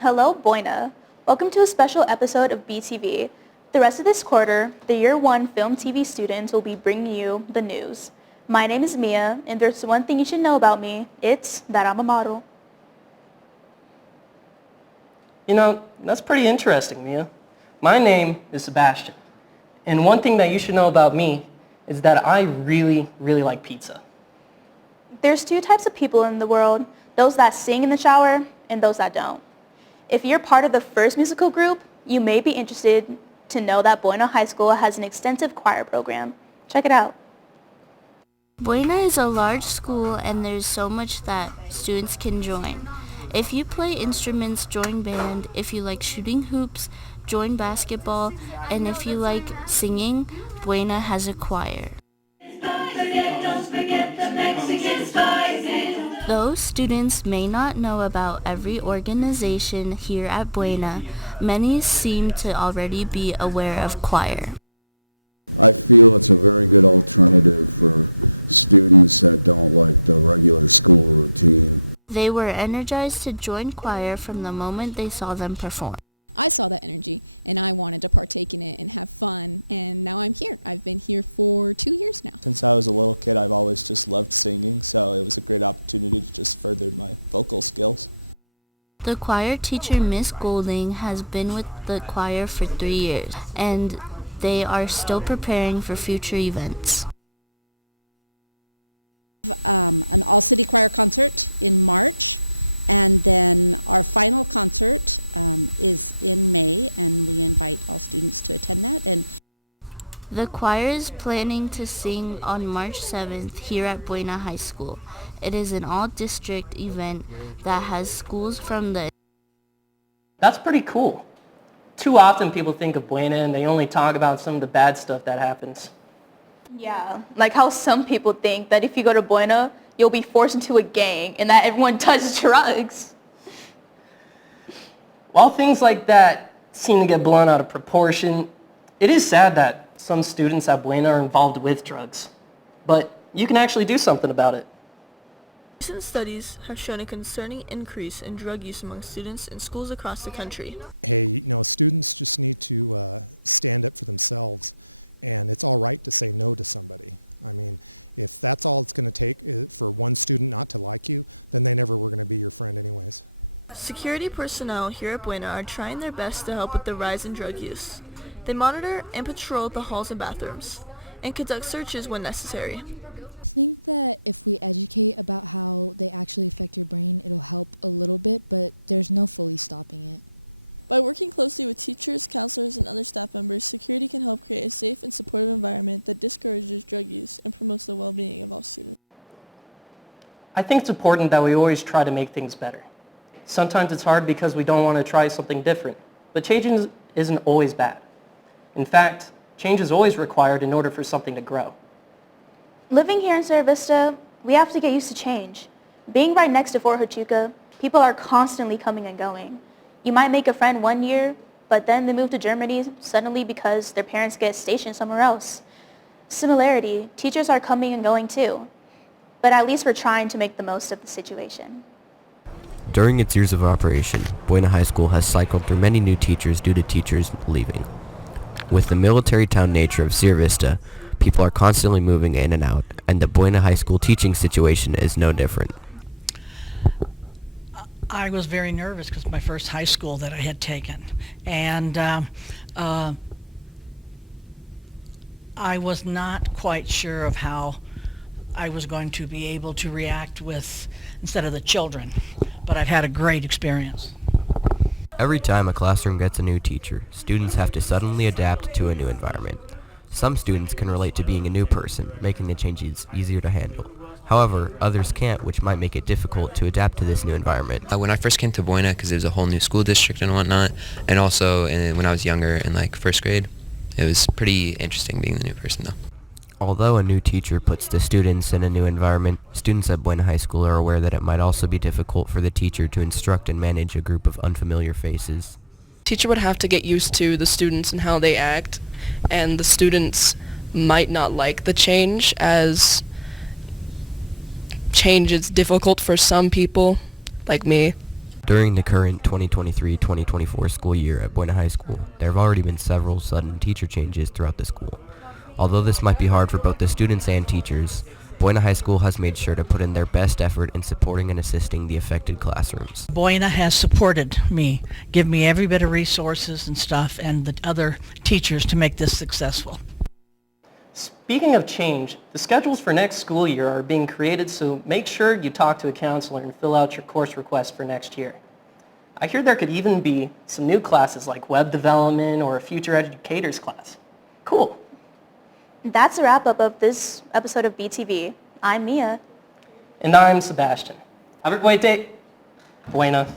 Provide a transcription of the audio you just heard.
Hello, Boina. Welcome to a special episode of BTV. The rest of this quarter, the Year 1 Film&TV students will be bringing you the news. My name is Mia, and there's one thing you should know about me. It's that I'm a model. You know, that's pretty interesting, Mia. My name is Sebastian, and one thing that you should know about me is that I really like pizza. There's two types of people in the world, those that sing in the shower and those that don't. If you're part of the first musical group, you may be interested to know that Buena High School has an extensive choir program. Check it out. Buena is a large school and there's so much that students can join. If you play instruments, join band. If you like shooting hoops, join basketball. And if you like singing, Buena has a choir. Don't forget the Mexican spices. Though students may not know about every organization here at Buena, many seem to already be aware of choir. They were energized to join choir from the moment they saw them perform. I saw that energy, and I wanted to partake in it and have fun, and now I'm here. I've been here for 2 years now. And I was well, I've always just liked singing, so it's a great opportunity to participate in vocal skills. The choir teacher, Miss Golding, has been with the choir for 3 years, and they are still preparing for future events. We also play a concert in March, and then our final concert is in May, and we have September 8th. The choir is planning to sing on March 7th here at Buena High School. It is an all-district event that has schools from the... That's pretty cool. Too often people think of Buena and they only talk about some of the bad stuff that happens. Yeah, like how some people think that if you go to Buena, you'll be forced into a gang and that everyone does drugs. While things like that seem to get blown out of proportion, it is sad that some students at Buena are involved with drugs. But you can actually do something about it. Recent studies have shown a concerning increase in drug use among students in schools across the country. Students just need to stand up for themselves, and it's all right to say no to somebody. I mean, if that's all it's going to take is for one student not to like you, then they're never going to be your friend anyways. Security personnel here at Buena are trying their best to help with the rise in drug use. They monitor and patrol the halls and bathrooms, and conduct searches when necessary. By working closely with teachers, counselors, and other staff members, security can help create a safe and supportive environment that discourages drug use and promotes the well-being of our students. I think it's important that we always try to make things better. Sometimes it's hard because we don't want to try something different, but change isn't always bad. In fact, change is always required in order for something to grow. Living here in Sierra Vista, we have to get used to change. Being right next to Fort Huachuca, people are constantly coming and going. You might make a friend one year, but then they move to Germany suddenly because their parents get stationed somewhere else. Similarity, teachers are coming and going too, but at least we're trying to make the most of the situation. During its years of operation, Buena High School has cycled through many new teachers due to teachers leaving. With the military town nature of Sierra Vista, people are constantly moving in and out, and the Buena High School teaching situation is no different. I was very nervous because my first high school that I had taken, and I was not quite sure of how I was going to be able to react with instead of the children, but I've had a great experience. Every time a classroom gets a new teacher, students have to suddenly adapt to a new environment. Some students can relate to being a new person, making the changes easier to handle. However, others can't, which might make it difficult to adapt to this new environment. When I first came to Buena, because it was a whole new school district and whatnot, and also when I was younger in like first grade, it was pretty interesting being the new person though. Although a new teacher puts the students in a new environment, students at Buena High School are aware that it might also be difficult for the teacher to instruct and manage a group of unfamiliar faces. Teacher would have to get used to the students and how they act, and the students might not like the change, as change is difficult for some people, like me. During the current 2023-2024 school year at Buena High School, there have already been several sudden teacher changes throughout the school. Although this might be hard for both the students and teachers, Buena High School has made sure to put in their best effort in supporting and assisting the affected classrooms. Buena has supported me, give me every bit of resources and stuff, and the other teachers to make this successful. Speaking of change, the schedules for next school year are being created, so make sure you talk to a counselor and fill out your course request for next year. I hear there could even be some new classes like web development or a future educators class. Cool. That's a wrap-up of this episode of BTV. I'm Mia. And I'm Sebastian. Have a great day. Buena.